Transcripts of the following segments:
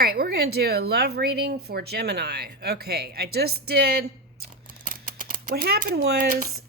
All right, we're going to do a love reading for Gemini. Okay, I just did. What happened was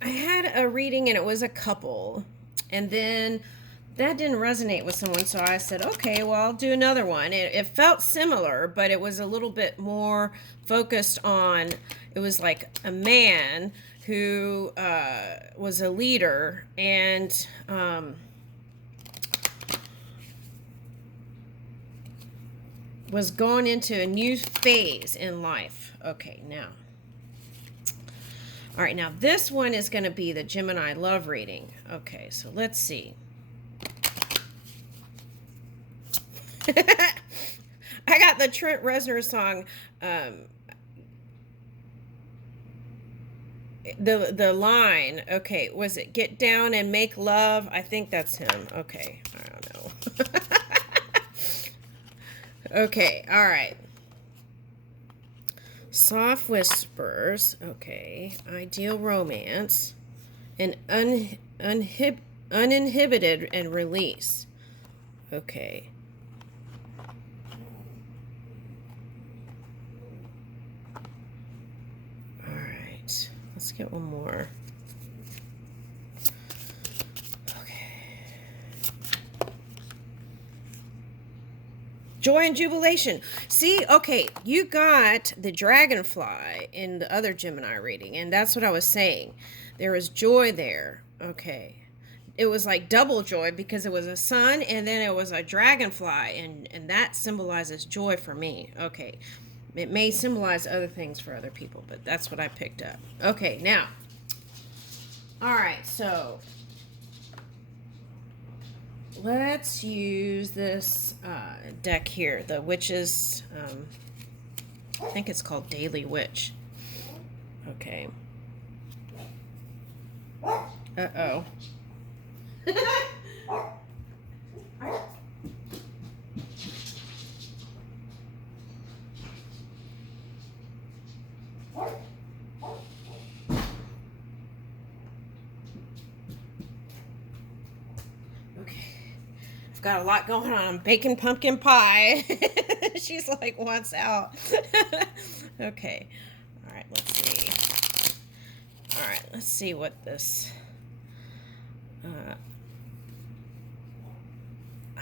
I had a reading and it was a couple. And then that didn't resonate with someone. So I said, okay, well, I'll do another one. It felt similar, but it was a little bit more focused on, it was like a man who was a leader and was going into a new phase in life. Okay, now. All right, now this one is going to be the Gemini love reading. Okay, so let's see. I got the Trent Reznor song, the line. Okay, was it "Get Down and Make Love"? I think that's him. Okay, I don't know. Okay, all right. Soft whispers. Okay, ideal romance, and uninhibited and release. Okay. All right. Let's get one more. Joy and jubilation. See, okay, you got the dragonfly in the other Gemini reading, and that's what I was saying. There was joy there. Okay. It was like double joy because it was a sun and then it was a dragonfly, and that symbolizes joy for me. Okay. It may symbolize other things for other people, but that's what I picked up. Okay, now. All right, so let's use this deck here, the Witches. I think it's called Daily Witch. Okay. Uh-oh. Got a lot going on. I'm baking pumpkin pie. She's like, wants out. Okay. All right, let's see. All right, let's see what this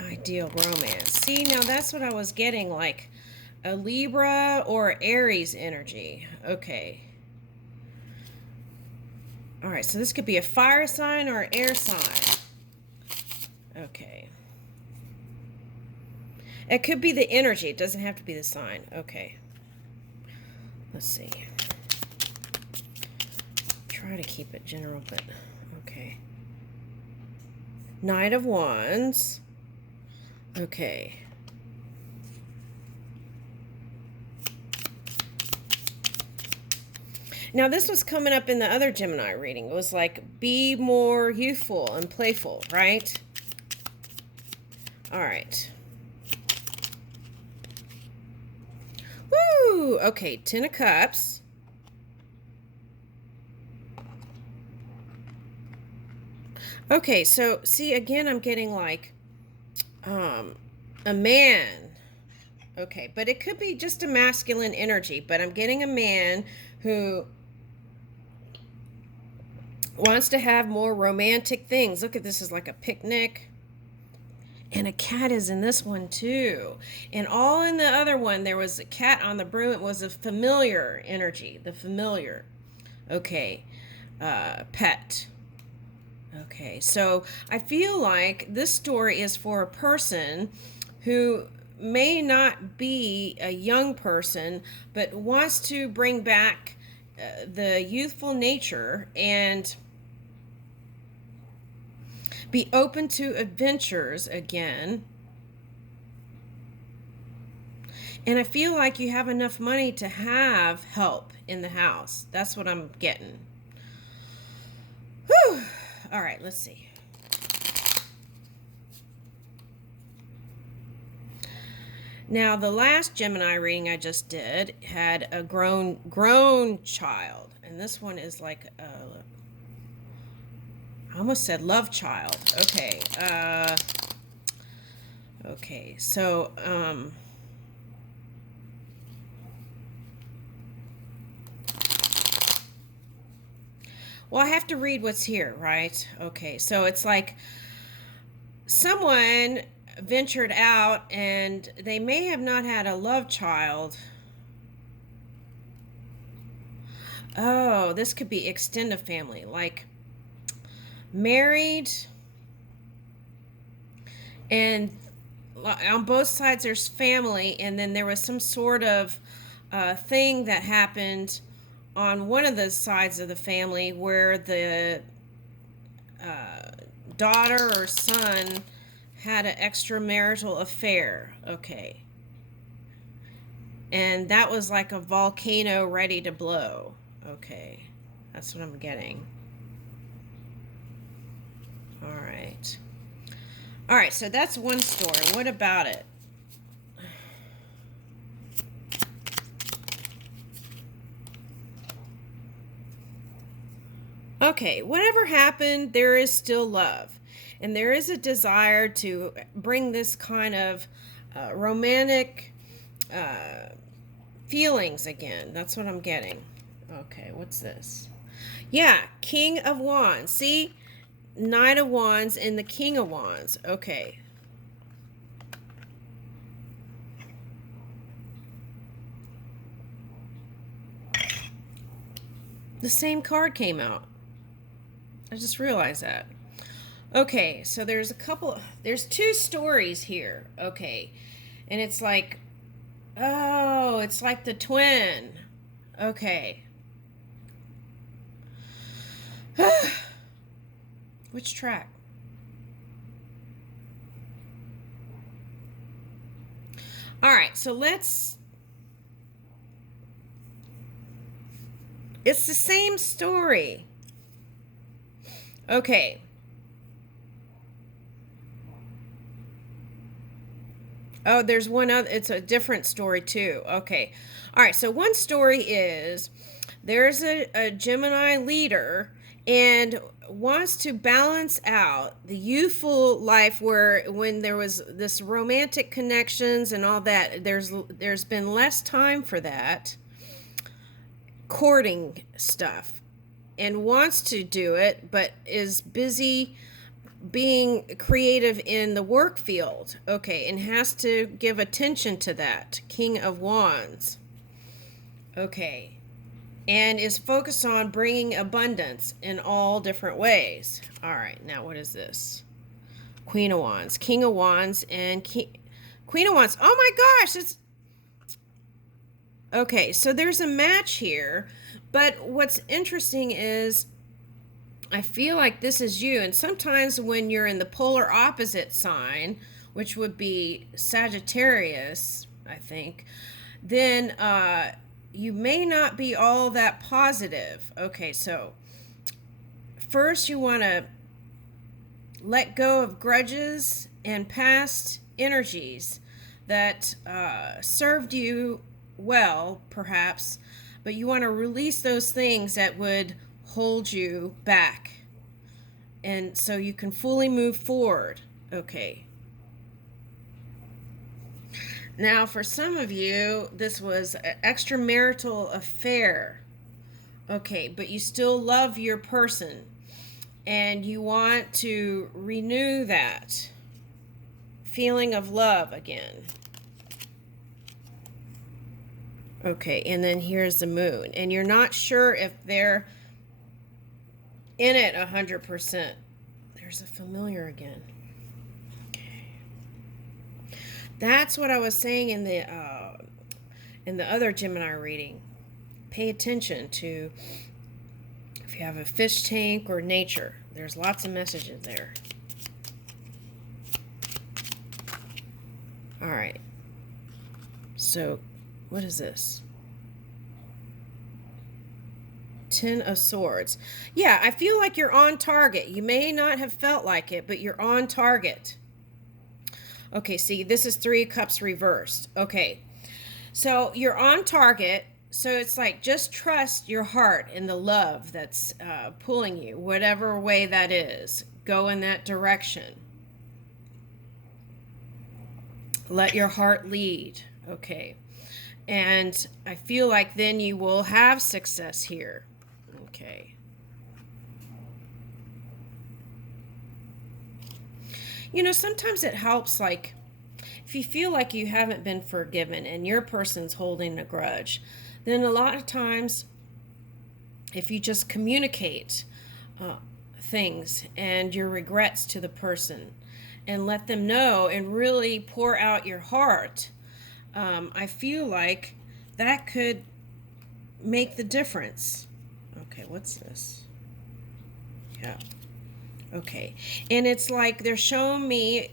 ideal romance. See, now that's what I was getting, like a Libra or Aries energy. Okay. All right, so this could be a fire sign or an air sign. Okay. It could be the energy. It doesn't have to be the sign. Okay. Let's see. Try to keep it general, but okay. Knight of Wands. Okay. Now, this was coming up in the other Gemini reading. It was like, be more youthful and playful, right? All right. Woo! Okay, Ten of Cups. Okay, so see, again, I'm getting like a man. Okay, but it could be just a masculine energy, but I'm getting a man who wants to have more romantic things. Look at this, is like a picnic. And a cat is in this one too. And all in the other one, there was a cat on the broom. It was a familiar energy, the familiar. Okay, pet. Okay, so I feel like this story is for a person who may not be a young person, but wants to bring back the youthful nature and be open to adventures again. And I feel like you have enough money to have help in the house. That's what I'm getting. Whew. All right, let's see. Now, the last Gemini reading I just did had a grown child. And this one is like a, I almost said love child. Okay. Okay, so Well, I have to read what's here, right? Okay, so it's like someone ventured out and they may have not had a love child. Oh, this could be extended family, like married, and on both sides there's family, and then there was some sort of thing that happened on one of the sides of the family where the uh, daughter or son had an extramarital affair. Okay. And that was like a volcano ready to blow. Okay. That's what I'm getting. All right. All right, so that's one story. What about it? Okay, whatever happened, there is still love. And there is a desire to bring this kind of romantic feelings again. That's what I'm getting. Okay, what's this? Yeah, King of Wands. See? Knight of Wands and the King of Wands. Okay. The same card came out. I just realized that. Okay, so there's two stories here. Okay. And it's like, oh, it's like the twin. Okay. Which track? All right, so it's the same story. Okay. Oh, there's one other, it's a different story too. Okay. All right, so one story is there's a Gemini leader and wants to balance out the youthful life where when there was this romantic connections and all that, there's been less time for that courting stuff and wants to do it but is busy being creative in the work field. Okay, and has to give attention to that. King of Wands. Okay. And is focused on bringing abundance in all different ways. All right, now what is this? Queen of Wands, King of Wands, and Queen of Wands. Oh my gosh, it's okay. So there's a match here, but what's interesting is I feel like this is you, and sometimes when you're in the polar opposite sign, which would be Sagittarius, I think, then you may not be all that positive. Okay, so first you want to let go of grudges and past energies that served you well, perhaps, but you want to release those things that would hold you back. And so you can fully move forward. Okay. Now, for some of you, this was an extramarital affair. Okay, but you still love your person and you want to renew that feeling of love again. Okay, and then here's the moon. And you're not sure if they're in it 100%. There's a familiar again. That's what I was saying in the other Gemini reading. Pay attention to if you have a fish tank or nature. There's lots of messages there. All right. So, what is this? Ten of Swords. Yeah, I feel like you're on target. You may not have felt like it, but you're on target. Okay, see, this is Three of Cups reversed. Okay, so you're on target. So it's like just trust your heart and the love that's pulling you, whatever way that is. Go in that direction. Let your heart lead. Okay, and I feel like then you will have success here. Okay. Sometimes it helps, like, if you feel like you haven't been forgiven and your person's holding a grudge, then a lot of times, if you just communicate uh, things and your regrets to the person and let them know and really pour out your heart, I feel like that could make the difference. Okay, what's this? Yeah. Okay. And it's like they're showing me,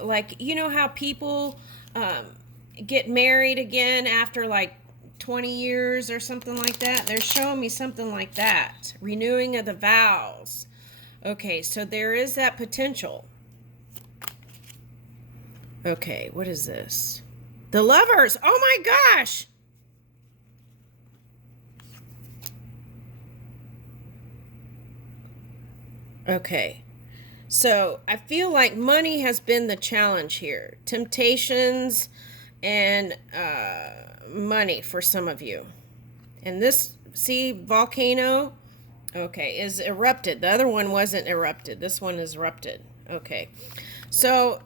like, how people um, get married again after like 20 years or something like that. They're showing me something like that. Renewing of the vows. Okay, so there is that potential. Okay, what is this? The Lovers. Oh my gosh. Okay. So I feel like money has been the challenge here. Temptations and money for some of you. And this, see, volcano, okay, is erupted. The other one wasn't erupted. This one is erupted. Okay. So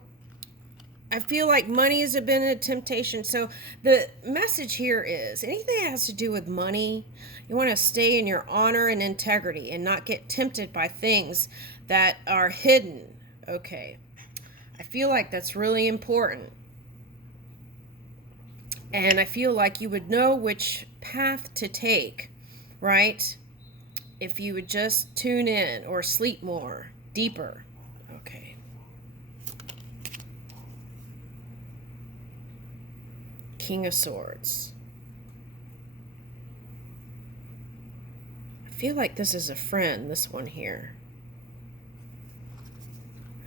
I feel like money has been a temptation. So the message here is anything that has to do with money, you want to stay in your honor and integrity and not get tempted by things that are hidden. Okay. I feel like that's really important. And I feel like you would know which path to take, right? If you would just tune in or sleep more, deeper. Okay. King of Swords. I feel like this is a friend, this one here.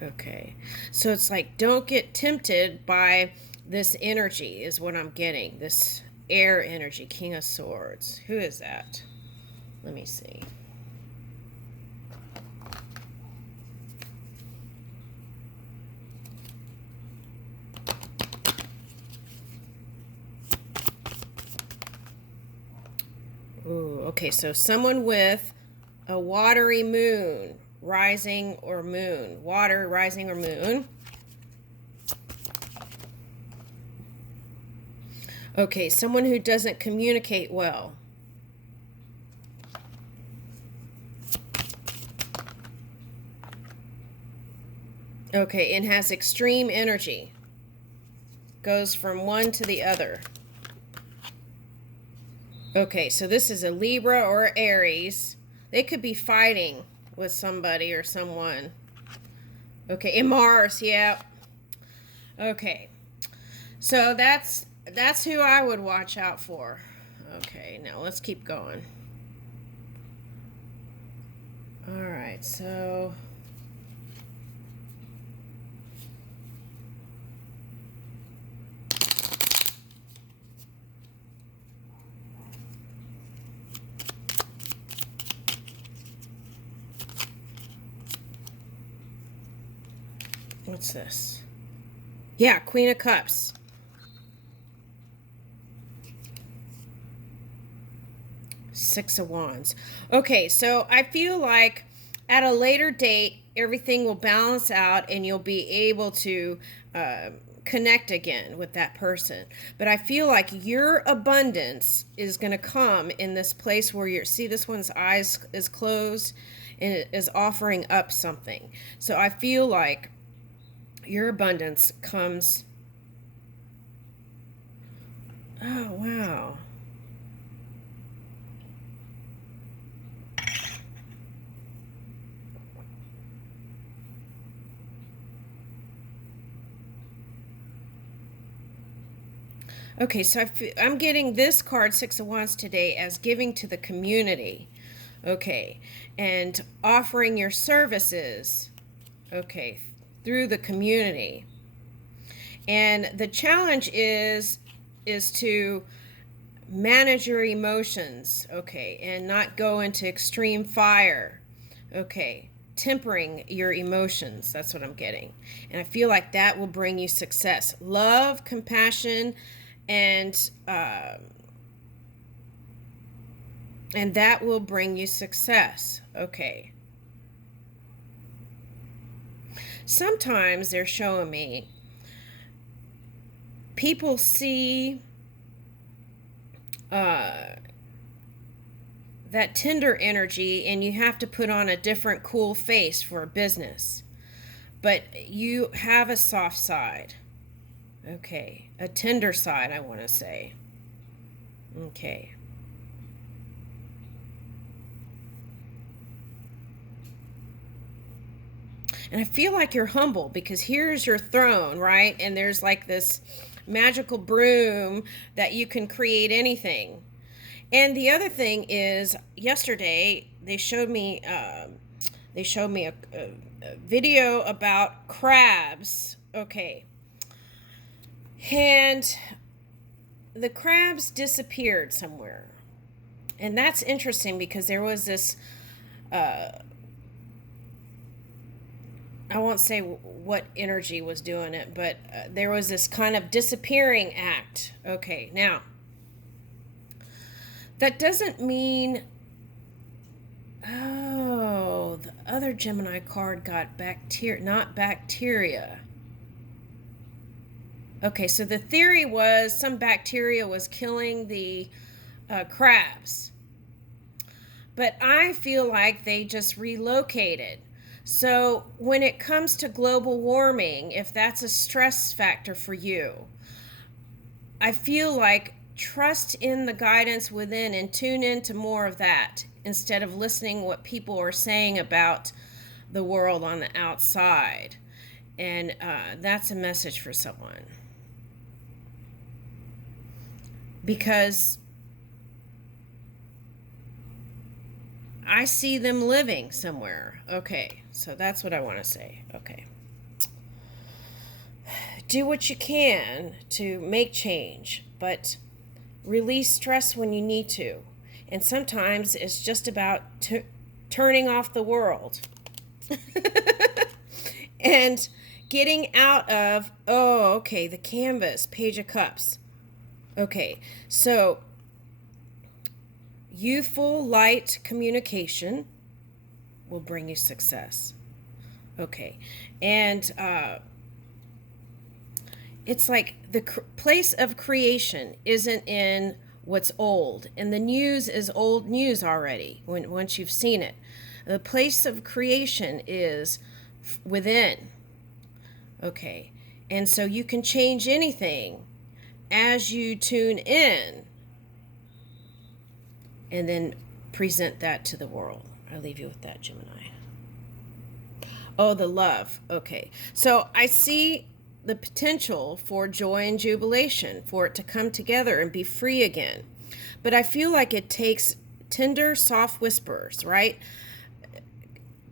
Okay. So it's like, don't get tempted by this energy, is what I'm getting. This air energy, King of Swords. Who is that? Let me see. Ooh, okay, so someone with a watery moon, rising or moon. Water, rising or moon. Okay, someone who doesn't communicate well. Okay, and has extreme energy. Goes from one to the other. Okay, so this is a Libra or Aries. They could be fighting with somebody or someone. Okay, and Mars, yeah. Okay, so that's who I would watch out for. Okay, now let's keep going. All right, so what's this? Yeah, Queen of Cups. Six of Wands. Okay, so I feel like at a later date, everything will balance out and you'll be able to connect again with that person. But I feel like your abundance is going to come in this place where you're, see, this one's eyes is closed and it is offering up something. So I feel like your abundance comes. Oh, wow. Okay, so I'm getting this card, Six of Wands, today as giving to the community. Okay, and offering your services, okay, through the community. And the challenge is to manage your emotions, okay, and not go into extreme fire. Okay, tempering your emotions, that's what I'm getting. And I feel like that will bring you success. Love, compassion, and that will bring you success. Okay. sometimes they're showing me people see that tender energy, and you have to put on a different cool face for a business. But you have a soft side. Okay. A tender side, I want to say. Okay. And I feel like you're humble because here's your throne, right? And there's like this magical broom that you can create anything. And the other thing is, yesterday they showed me a video about crabs. Okay, and the crabs disappeared somewhere, and that's interesting because there was this. I won't say what energy was doing it, but there was this kind of disappearing act. Okay, now that doesn't mean, oh, the other Gemini card got not bacteria. Okay, so the theory was some bacteria was killing the crabs. But I feel like they just relocated. So when it comes to global warming, if that's a stress factor for you, I feel like trust in the guidance within and tune into more of that instead of listening what people are saying about the world on the outside. And that's a message for someone. Because I see them living somewhere. Okay, so that's what I want to say. Okay. Do what you can to make change, but release stress when you need to. And sometimes it's just about turning off the world. And getting out of, oh, okay, the canvas, Page of Cups. Okay, so youthful light communication will bring you success. Okay, and it's like the place of creation isn't in what's old, and the news is old news already once you've seen it. The place of creation is within. Okay, and so you can change anything as you tune in and then present that to the world. I'll leave you with that, Gemini. Oh, the love. Okay, so I see the potential for joy and jubilation, for it to come together and be free again. But I feel like it takes tender, soft whispers, right?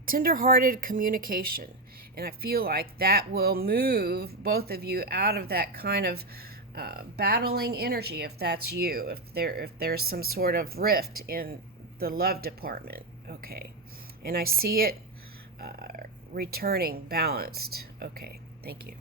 Tender-hearted communication. And I feel like that will move both of you out of that kind of battling energy, if that's you, if there's some sort of rift in the love department. Okay. And I see it returning balanced. Okay. Thank you.